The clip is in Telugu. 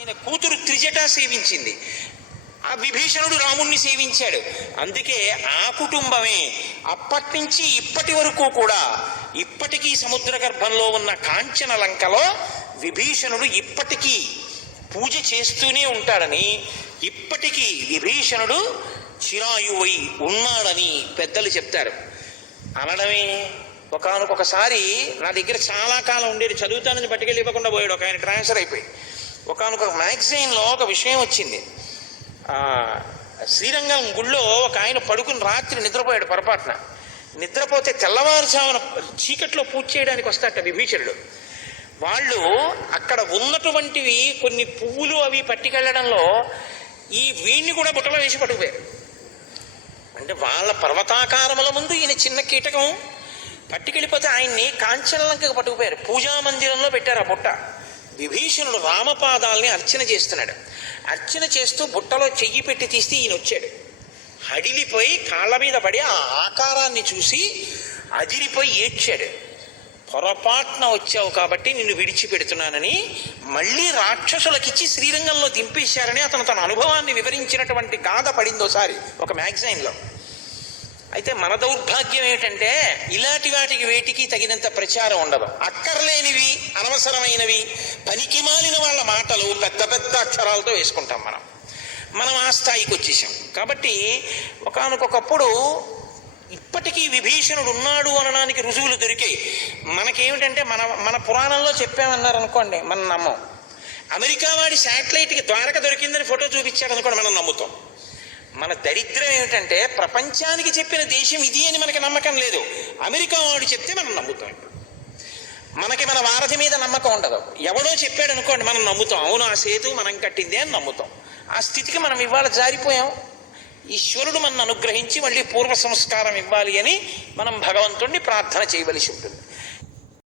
ఆయన కూతురు త్రిజట సేవించింది. ఆ విభీషణుడు రాముణ్ణి సేవించాడు. అందుకే ఆ కుటుంబమే అప్పటి నుంచి ఇప్పటి వరకు కూడా ఇప్పటికీ సముద్ర గర్భంలో ఉన్న కాంచన లంకలో విభీషణుడు ఇప్పటికీ పూజ చేస్తూనే ఉంటాడని ఇప్పటికీ విభీషణుడు చిరాయువై ఉన్నాడని పెద్దలు చెప్తారు. అనడమే ఒకనొకసారి నా దగ్గర చాలా కాలం ఉండేది. చదువుతానని పట్టుకెళ్ళి ఇవ్వకుండా పోయాడు. ఒక ఆయన ట్రాన్స్ఫర్ అయిపోయి. ఒకనొక మ్యాగజైన్లో ఒక విషయం వచ్చింది. శ్రీరంగం గుళ్ళో ఒక ఆయన పడుకుని రాత్రి నిద్రపోయాడు పొరపాటున. నిద్రపోతే తెల్లవారుజామున చీకట్లో పూజ చేయడానికి వస్తాట విభీషణుడు. వాళ్ళు అక్కడ ఉన్నటువంటివి కొన్ని పువ్వులు అవి పట్టుకెళ్ళడంలో ఈ వీణ్ణి కూడా బుట్టలో వేసి పట్టుకుపోయారు. అంటే వాళ్ళ పర్వతాకారముల ముందు ఈయన చిన్న కీటకం పట్టుకెళ్ళిపోతే ఆయన్ని కాంచనలంకకు పట్టుకుపోయారు. పూజా మందిరంలో పెట్టారు ఆ బుట్ట. విభీషణుడు రామపాదాల్ని అర్చన చేస్తున్నాడు. అర్చన చేస్తూ బుట్టలో చెయ్యి పెట్టి తీస్తే ఈయన వచ్చాడు హడిలిపోయి కాళ్ళ మీద పడి ఆ ఆకారాన్ని చూసి అదిరిపోయి ఏడ్చాడు. పొరపాటున వచ్చావు కాబట్టి నిన్ను విడిచిపెడుతున్నానని మళ్ళీ రాక్షసులకిచ్చి శ్రీరంగంలో దింపేశారని అతను తన అనుభవాన్ని వివరించినటువంటి గాథ పడిందోసారి ఒక మ్యాగజైన్లో. అయితే మన దౌర్భాగ్యం ఏమిటంటే ఇలాంటి వాటికి వేటికి తగినంత ప్రచారం ఉండదు. అక్కర్లేనివి అనవసరమైనవి పనికి మాలిన వాళ్ళ మాటలు పెద్ద పెద్ద అక్షరాలతో వేసుకుంటాం మనం. మనం ఆ స్థాయికి వచ్చేసాం. కాబట్టి ఒకానొకప్పుడు ఇప్పటికీ విభీషణుడు ఉన్నాడు అనడానికి రుజువులు దొరికాయి. మనకేమిటంటే మన మన పురాణంలో చెప్పామన్నారు అనుకోండి మనం నమ్మం. అమెరికా వాడి శాటిలైట్కి ద్వారక దొరికిందని ఫోటో చూపించాడు అనుకోండి మనం నమ్ముతాం. మన దరిద్రం ఏమిటంటే ప్రపంచానికి చెప్పిన దేశం ఇది అని మనకి నమ్మకం లేదు. అమెరికా వాడు చెప్తే మనం నమ్ముతాం ఇప్పుడు. మనకి మన వారధి మీద నమ్మకం ఉండదు. ఎవడో చెప్పాడు అనుకోండి మనం నమ్ముతాం. అవును ఆ సేతు మనం కట్టిందే అని నమ్ముతాం. ఆ స్థితికి మనం ఇవాళ జారిపోయాం. ఈశ్వరుడు మన అనుగ్రహించి మళ్ళీ పూర్వ సంస్కారం ఇవ్వాలి అని మనం భగవంతుణ్ణి ప్రార్థన చేయవలసి ఉంటుంది.